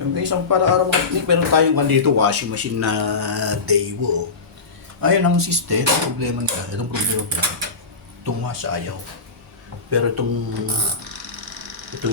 Okay, isang para-araw mga teknik, meron tayong dito washing machine na Daewoo. Ayun ang system, problema nila. Itong problema nila. Itong wash ayaw. Pero itong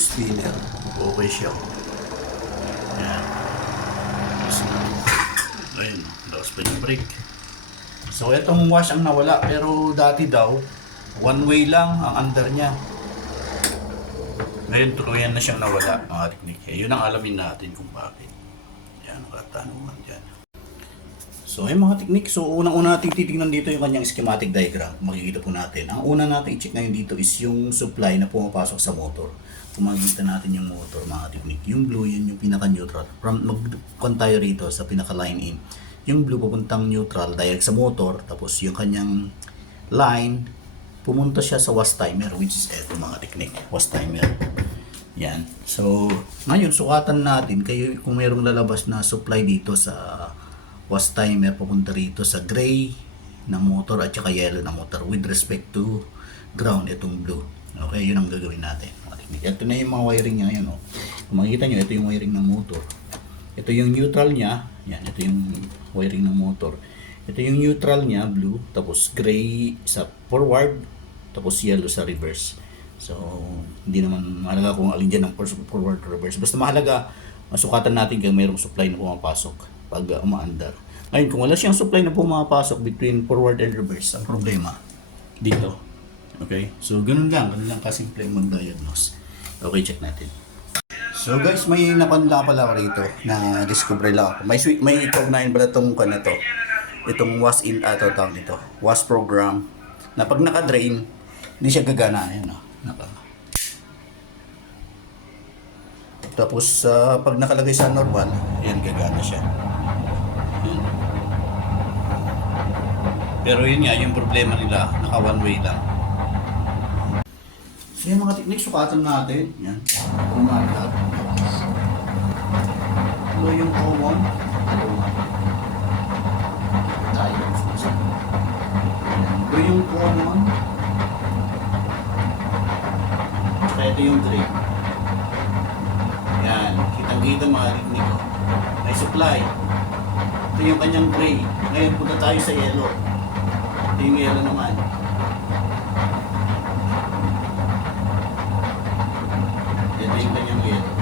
spinner, okay siya. Ayan. So, ayun, lakas pa yung brake. So, itong wash ang nawala. Pero dati daw, one way lang ang under niya. Ngayon, tuluyan na siyang nawala, mga teknik. Yun ang alamin natin kung bakit. Yan, katanungan dyan. So, yung mga teknik. So, unang-una natin titignan dito yung kanyang schematic diagram. Makikita po natin. Ang una natin i-check ngayon dito is yung supply na pumapasok sa motor. Kung makikita natin yung motor, mga teknik. Yung blue, yun yung pinaka-neutral. Mag-con tayo rito sa pinaka-line in. Yung blue pupuntang neutral direct sa motor. Tapos yung kanyang line, pumunta siya sa wash timer, which is eto mga teknik. Wash timer. Yan. So, ngayon, sukatan natin kayo kung mayroong lalabas na supply dito sa wash timer, pupunta rito sa gray ng motor at saka yellow ng motor with respect to ground, itong blue. Okay, yun ang gagawin natin. Ito na yung mga wiring niya ngayon. Oh. Kung makikita nyo, ito yung wiring ng motor. Ito yung neutral niya. Yan, ito yung wiring ng motor. Ito yung neutral niya, blue. Tapos gray sa forward. Tapos yellow sa reverse. So, hindi naman mahalaga kung alin dyan ang forward or reverse. Basta mahalaga, masukatan natin kung mayroong supply na pumapasok pag umaandar. Ngayon, kung wala siyang supply na pumapasok between forward and reverse, ang problema dito. Okay? So, ganun lang kasimple mag-diagnose. Okay, check natin. So guys, may napanla pala ako rito na discover lang ako. May kaugnayan pala itong kanito. Itong wash in tawag nito. Wash program na pag naka-drain, hindi siya gagana. Ayan o. Tapos pag nakalagay sa normal, ayan, gagana siya. Ayan. Pero yun nga, yung problema nila, naka one way lang. So yung mga technique, sukatan natin. Yan. Umagat. Ito yung common. Ito yung common. Ito yung drain. Yan. Kitang-kita mga technique. May supply. Ito yung kanyang gray. Ngayon punta tayo sa yellow. Ito yung yellow naman. Ito yung kanyang yellow.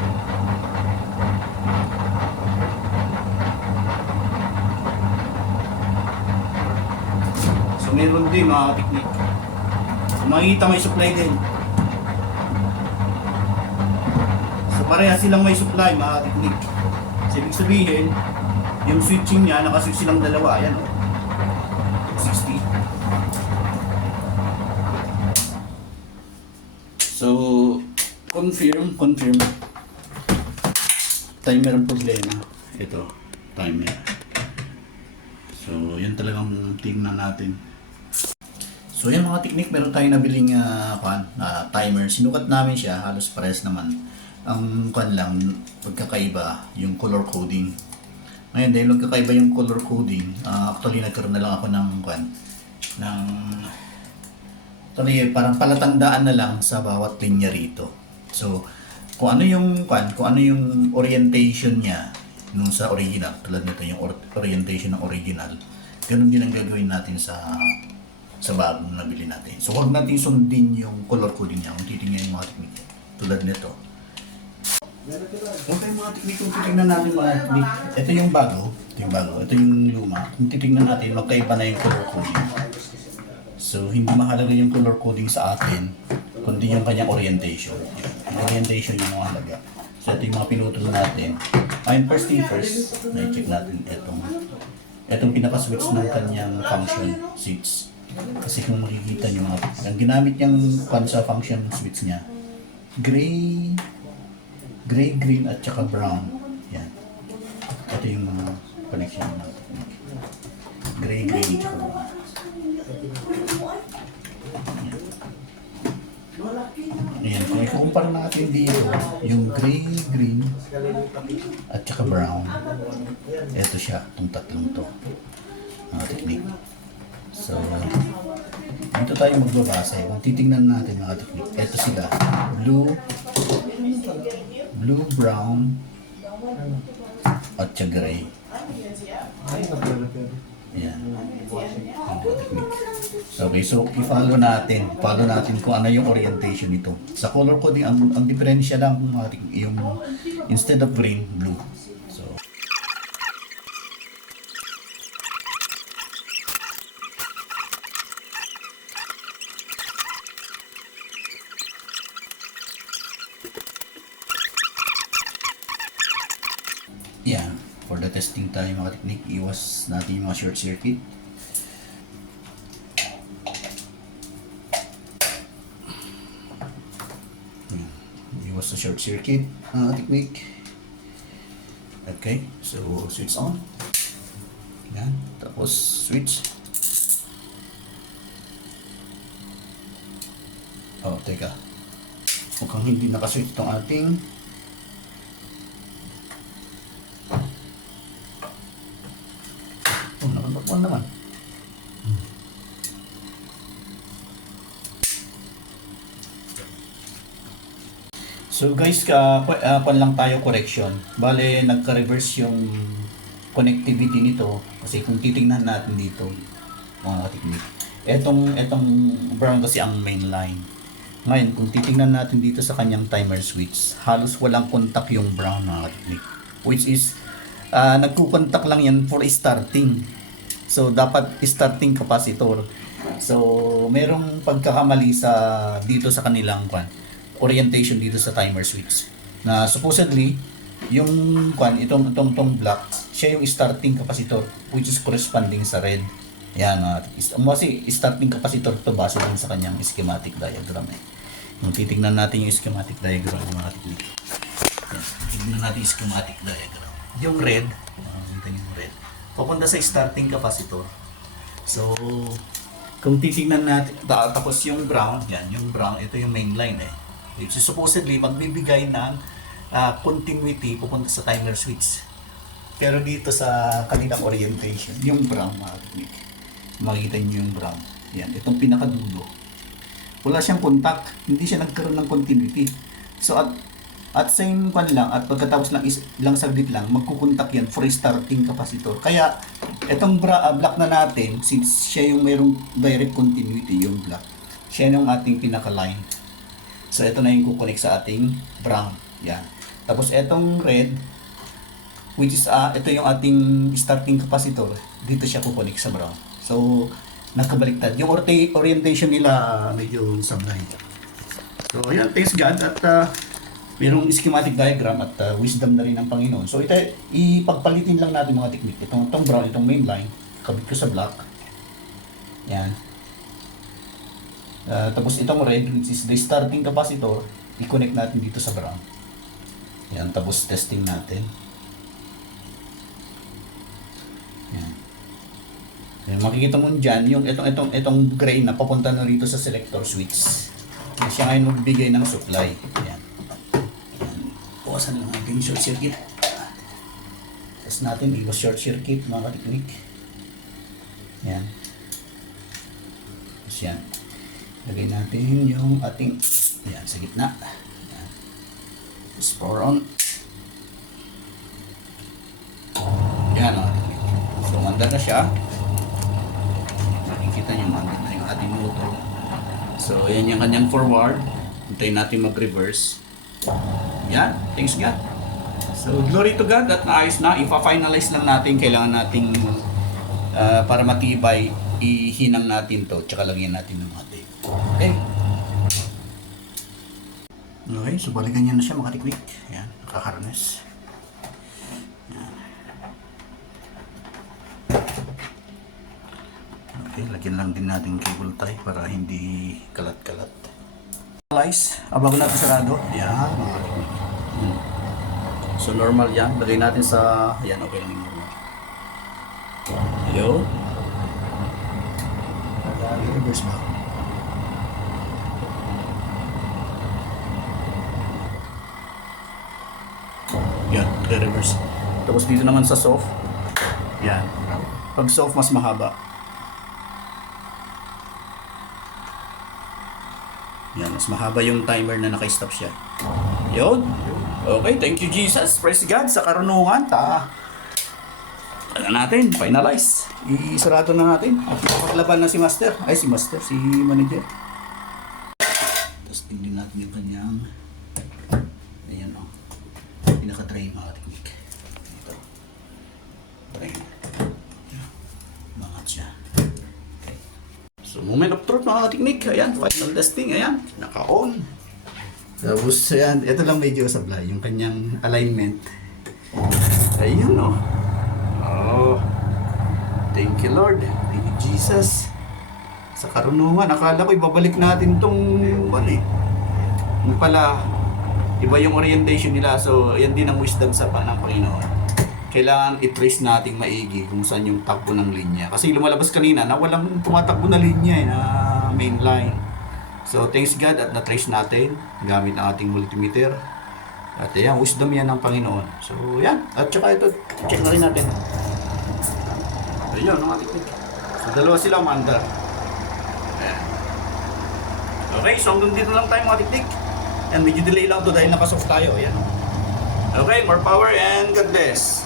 So meron din mga technique. So makikita may supply din. So pareha silang may supply mga technique. So ibig sabihin, yung switching niya, nakaswitch silang dalawa. Ayan o. 60. So, confirm. Timer ang problema. Ito, timer. So, yan talagang tingnan natin. So, yan mga technique, meron tayong nabiling timer. Sinukat namin siya, halos pares naman. Ang lang, pagkakaiba, yung color coding. Ngayon, dahil nagkakaiba yung color coding, actually nagkaroon na lang ako ng parang palatandaan na lang sa bawat linya rito. So, kung ano yung orientation niya nung sa original, tulad nito yung orientation ng original, ganun din ang gagawin natin sa bagong nabili natin. So, huwag natin sundin yung color coding niya kung titingnan yung mga technique. Tulad nito. Okay, mga technique, kung titingnan natin mga technique, ito yung bago, ito yung luma. Kung titingnan natin, magkaiba na yung color coding. So, hindi mahalaga yung color coding sa atin, kundi yung kanyang orientation. Yung orientation yung mahalaga. So, ito yung mga pinutol natin. Ayun, first thing first, na-check natin itong pinaka-switch ng kanyang function switch. Kasi kung makikita nyo, ang ginamit niyang sa function switch niya, gray, green, at saka brown. Yan. Ito yung mga connection natin. Gray, green, at saka brown. Ayan, kung ikukumpara natin dito, yung gray, green, at saka brown, ito siya, itong tatlong to. Mga technique. So, dito tayo magbabasa. Kung titingnan natin mga technique, ito sila, blue, brown, at siya gray. Ay, nagre-repair. Yan. Ang technique. Okay, so i-follow natin. Follow natin kung ano yung orientation nito. Sa color coding, ang diferensya lang yung instead of green, blue. So, yeah, for the testing tayo mga technique, iwas natin yung mga short circuit. Iwas sa short circuit mga technique. Okay, so switch on. Yan, tapos switch. Oh, teka. Mukhang hindi nakaswitch itong ating on naman. So guys, pan lang tayo correction. Bale, nagka-reverse yung connectivity nito kasi kung titingnan natin dito mga technique. Etong brown kasi ang main line. Ngayon, kung titingnan natin dito sa kanyang timer switch, halos walang contact yung brown mga technique. Which is nagkukontak lang yan for starting. So dapat starting capacitor. So merong pagkakamali sa dito sa kanilang orientation dito sa timer switch. Na supposedly yung itong black, siya yung starting capacitor which is corresponding sa red. Yan, kasi starting capacitor to base lang sa kanyang schematic diagram eh. Kung titingnan natin yung schematic diagram mga technique. Yan, tignan natin yung schematic diagram. Yung red, yung red, papunta sa starting capacitor. So, kung titingnan natin, tapos yung brown, yan, yung brown, ito yung main line eh. Which is supposedly magbibigay ng continuity pupunta sa timer switch. Pero dito sa kanilang orientation, yung brown, makikita nyo yung brown. Yan, itong pinakadulo. Wala siyang contact, hindi siya nagkaroon ng continuity. So at same lang, at pagkatapos ng ilang saglit lang, magkukontak yan for starting capacitor. Kaya itong black na natin, since siya yung mayroong direct continuity, yung black, siya yung ating pinaka-line. So ito na yung kukonek sa ating brown. Yan. Tapos itong red, which is ito yung ating starting capacitor, dito siya kukonek sa brown. So nagkabaliktad. Yung orientation nila medyo sablay. So yan, thanks God at mayroong schematic diagram at wisdom na rin ng Panginoon. So ito, ipagpalitin lang natin mga technique. Itong brown, itong main line, kabit ko sa black. Yan. Tapos itong red, which is the starting capacitor, i-connect natin dito sa brown. Yan, tapos testing natin. Yan. Yan, makikita mo dyan, yung itong gray na papunta na rito sa selector switch. Yan, siya ngayon magbigay ng supply. Yan. Bawasan lang natin yung short circuit. Test natin, iwas short circuit mga technique. Yan. Tapos yan. Lagay natin yung ating, yan, sa gitna. Yan. Tapos power on. Yan mga technique. So, manda na siya. Nakikita nyo, manda na yung ating motor. So, yan yung kanyang forward. Hintayin natin mag-reverse. Yan, thanks God. So, glory to God at naayos na. Ipa-finalize lang natin. Kailangan nating para matibay, ihinang natin to. Tsaka lagyan natin ng mga tape. Okay. Okay, so balikan niya na siya mga technique. Yan, nakaharness. Yan. Okay, lagyan lang din natin cable tie para hindi kalat-kalat. Bago natin sarado. Yan. So normal yan. Lagay natin sa... Yan, okay lang yung normal. Hello? Reverse ba? Yan, reverse. Tapos dito naman sa soft. Yan. Pag soft, mas mahaba. Yan, mas mahaba yung timer na naka-stop siya. Yun. Okay, thank you Jesus. Praise God sa karunungan. Ano natin, finalize. Isarado na natin. Maglaban na si Master. Ay, si Master, si Manager. Tapos tingnan natin yung kanyang ayan o. Pinaka-tray mga technique. Ito. Tray. Mangat siya. Okay. So, moment of truth mga technique. Ayan, final testing. Ayan, naka-on. Tapos, ayan, ito lang medyo sablay. Yung kanyang alignment. Ayun o. Oh, thank you Lord. Thank you Jesus. Sa karunungan, akala ko ibabalik natin tong ano eh. Yung pala, iba yung orientation nila. So, yan din ang wisdom sa panang Panginoon. Kailangan i-trace nating maigi kung saan yung takbo ng linya. Kasi lumalabas kanina na walang tumatakbo na linya eh, na main line. So, thanks God at na-trace natin gamit ang ating multimeter. At yan, wisdom yan ng Panginoon. So, yan. At saka ito, check na rin natin. Ayun, ang ating technique. So, dalawa sila umandar. Ayan. Okay, so hanggang dito lang tayo mga technique. And medyo delay lang to dahil nakasoft tayo. Ayan. Okay, more power and God bless.